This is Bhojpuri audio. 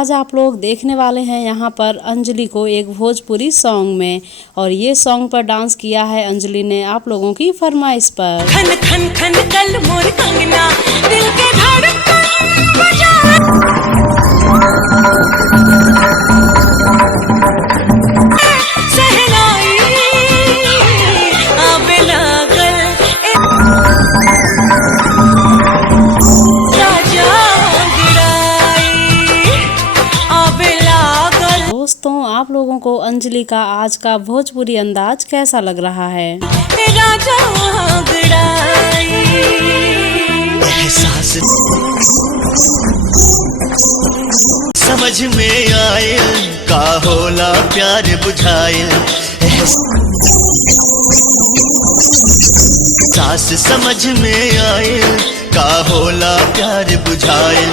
आज आप लोग देखने वाले हैं यहाँ पर अंजलि को एक भोजपुरी सॉन्ग में, और ये सॉन्ग पर डांस किया है अंजलि ने आप लोगों की फरमाइश पर। खन खन खन कल मोर कंगना दिल के धड़कन बजा सहनाई आबे लागल राजा गिराई आबे लागल। दोस्तों, आप लोगों को अंजलि का आज का भोजपुरी अंदाज कैसा लग रहा है? राजा गिराई एहसास समझ में आए का होला प्यार बुझाए, एहसास समझ में आए का होला प्यार बुझाए।